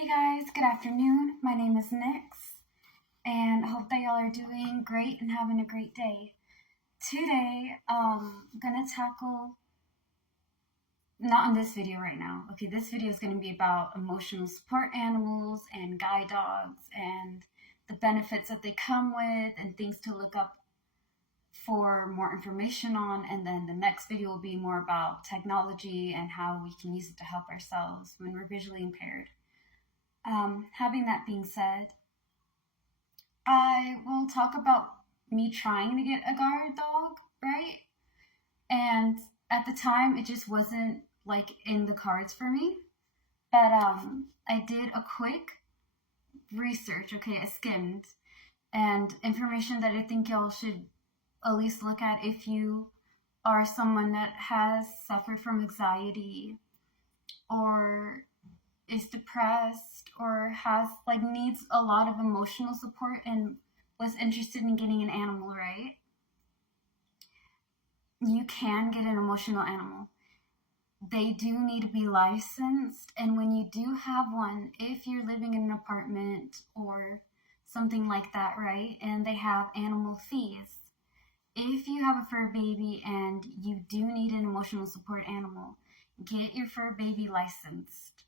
Hey guys, good afternoon. My name is Nix, and I hope that y'all are doing great and having a great day. Today, I'm gonna tackle, not in this video right now. Okay, this video is gonna be about emotional support animals and guide dogs and the benefits that they come with and things to look up for more information on. And then the next video will be more about technology and how we can use it to help ourselves when we're visually impaired. Having that being said, I will talk about me trying to get a guard dog, right? And at the time, it just wasn't like in the cards for me. But I did a quick research. Okay, I skimmed and information that I think y'all should at least look at if you are someone that has suffered from anxiety or is depressed or has needs a lot of emotional support and was interested in getting an animal, right? You can get an emotional animal. They do need to be licensed, and when you do have one, if you're living in an apartment or something like that, right, and they have animal fees, if you have a fur baby and you do need an emotional support animal, get your fur baby licensed.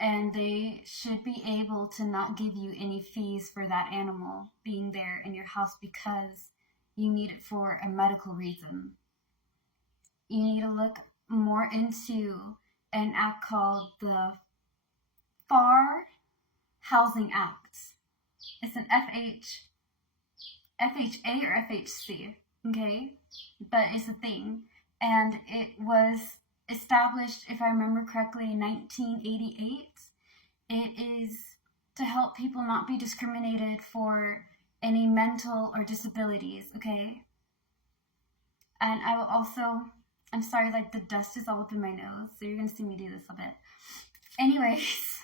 And they should be able to not give you any fees for that animal being there in your house because you need it for a medical reason. You need to look more into an act called the FAR Housing Act. It's an FHA or FHC, okay? But it's a thing. And it was established, if I remember correctly, in 1988. It is to help people not be discriminated for any mental or disabilities, okay? And I will also, I'm sorry, the dust is all up in my nose, so you're gonna see me do this a bit. Anyways,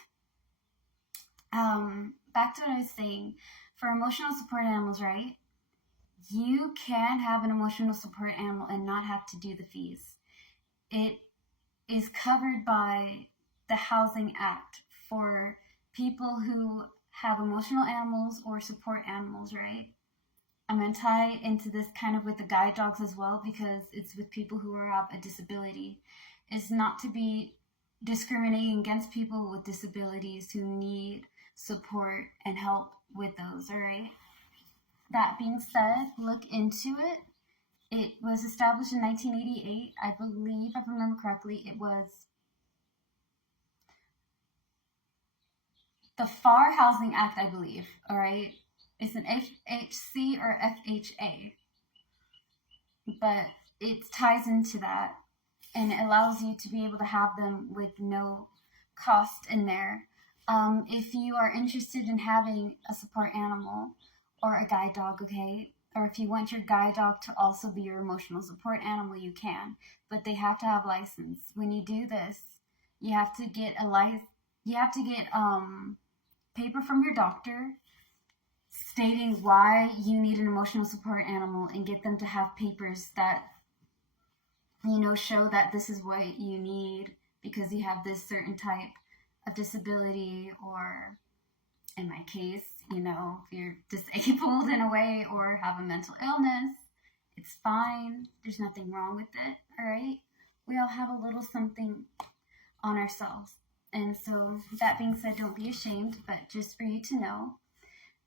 back to what I was saying. For emotional support animals, right? You can have an emotional support animal and not have to do the fees. It is covered by the Housing Act for people who have emotional animals or support animals, right? I'm going to tie into this kind of with the guide dogs as well because it's with people who have a disability. It's not to be discriminating against people with disabilities who need support and help with those, all right? That being said, look into it. It was established in 1988. I believe, if I remember correctly, it was the FAR Housing Act, I believe, all right? It's an FHC or FHA, but it ties into that, and it allows you to be able to have them with no cost in there. If you are interested in having a support animal or a guide dog, okay, or if you want your guide dog to also be your emotional support animal, you can, but they have to have license. When you do this, you have to get paper from your doctor stating why you need an emotional support animal and get them to have papers that show that this is what you need because you have this certain type of disability, or in my case, if you're disabled in a way or have a mental illness, it's fine. There's nothing wrong with it, all right? We all have a little something on ourselves. And so that being said, don't be ashamed, but just for you to know,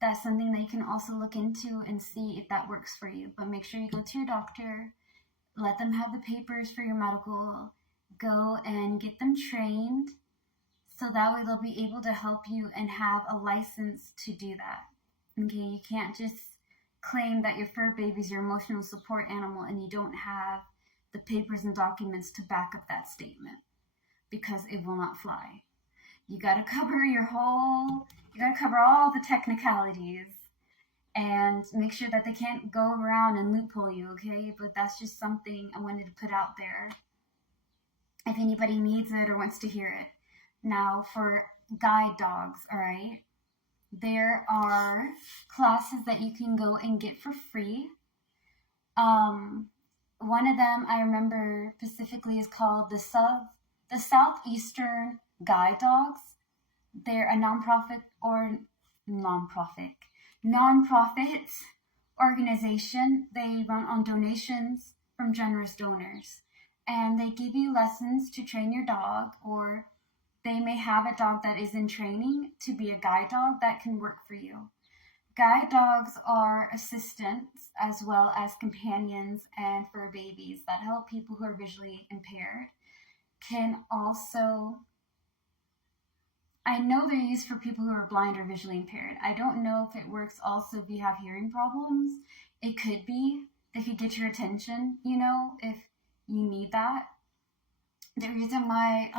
that's something that you can also look into and see if that works for you. But make sure you go to your doctor, let them have the papers for your medical, go and get them trained, so that way they'll be able to help you and have a license to do that. Okay, you can't just claim that your fur baby's your emotional support animal and you don't have the papers and documents to back up that statement, because it will not fly. You gotta cover all the technicalities and make sure that they can't go around and loophole you, okay? But that's just something I wanted to put out there if anybody needs it or wants to hear it. Now, for guide dogs, all right, there are classes that you can go and get for free. One of them I remember specifically is called the The Southeastern Guide Dogs, they're a nonprofit organization. They run on donations from generous donors. And they give you lessons to train your dog, or they may have a dog that is in training to be a guide dog that can work for you. Guide dogs are assistants as well as companions and fur babies that help people who are visually impaired. Can also, I know they're used for people who are blind or visually impaired. I don't know if it works also if you have hearing problems. It could be. They could get your attention, if you need that. The reason why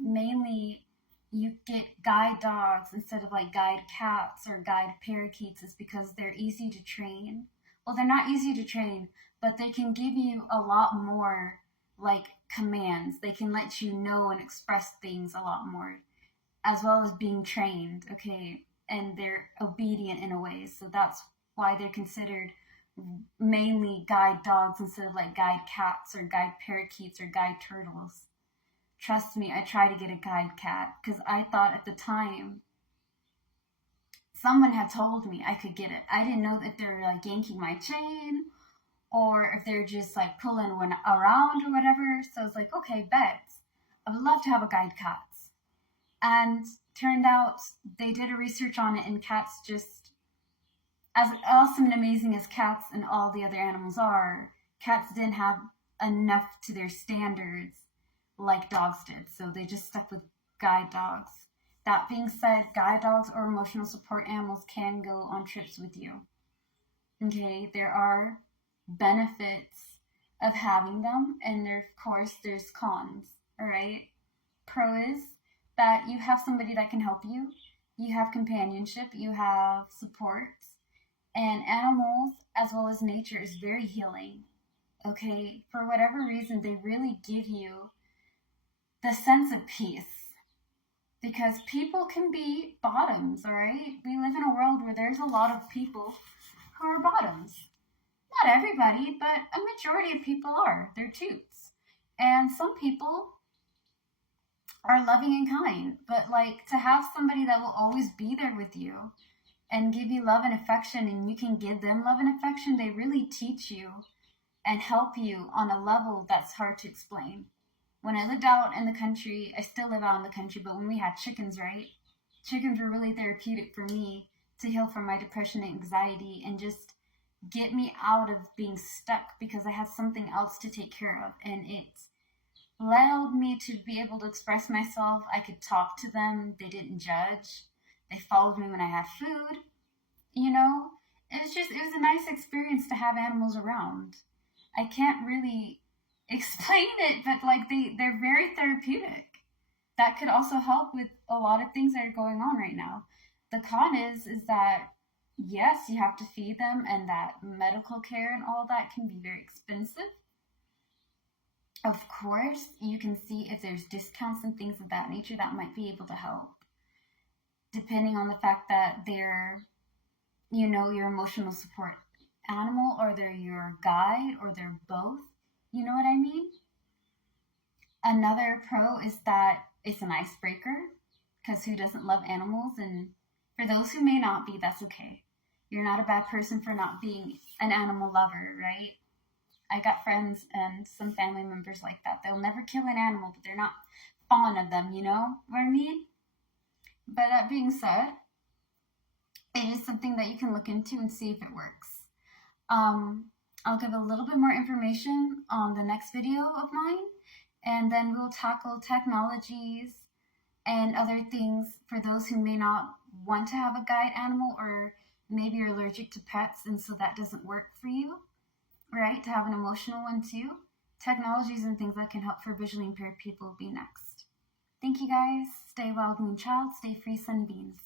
mainly you get guide dogs instead of like guide cats or guide parakeets is because they're easy to train. Well, they're not easy to train, but they can give you a lot more like commands. They can let you know and express things a lot more, as well as being trained, okay? And they're obedient in a way. So that's why they're considered mainly guide dogs instead of like guide cats or guide parakeets or guide turtles. Trust me, I tried to get a guide cat because I thought at the time someone had told me I could get it. I didn't know if they were like yanking my chain or if they're just like pulling one around or whatever. So I was like, okay, bet. I would love to have a guide cat. And turned out they did a research on it, and cats, just as awesome and amazing as cats and all the other animals are, cats didn't have enough to their standards like dogs did. So they just stuck with guide dogs. That being said, guide dogs or emotional support animals can go on trips with you. Okay, there are benefits of having them, and of course there's cons, all right? Pro is that you have somebody that can help you. You have companionship, you have support, and animals as well as nature is very healing. Okay, for whatever reason, they really give you the sense of peace, because people can be bottoms, all right? We live in a world where there's a lot of people who are bottoms. Not everybody, but a majority of people are. They're toots. And some people are loving and kind, but like to have somebody that will always be there with you and give you love and affection, and you can give them love and affection, they really teach you and help you on a level that's hard to explain. When I lived out in the country, I still live out in the country, but when we had chickens, right? Chickens were really therapeutic for me to heal from my depression and anxiety and just get me out of being stuck, because I had something else to take care of, and it allowed me to be able to express myself. I could talk to them. They didn't judge. They followed me when I had food. It was a nice experience to have animals around. I can't really explain it, but like they're very therapeutic. That could also help with a lot of things that are going on right now. The con is that yes, you have to feed them, and that medical care and all that can be very expensive. Of course, you can see if there's discounts and things of that nature that might be able to help, depending on the fact that they're, your emotional support animal, or they're your guide, or they're both. You know what I mean? Another pro is that it's an icebreaker, because who doesn't love animals? And for those who may not be, that's okay. You're not a bad person for not being an animal lover, right? I got friends and some family members like that. They'll never kill an animal, but they're not fond of them, you know what I mean? But that being said, it is something that you can look into and see if it works. I'll give a little bit more information on the next video of mine, and then we'll tackle technologies and other things for those who may not want to have a guide animal, or maybe you're allergic to pets and so that doesn't work for you, right? To have an emotional one too. Technologies and things that can help for visually impaired people will be next. Thank you guys. Stay wild, moon child. Stay free, sunbeams.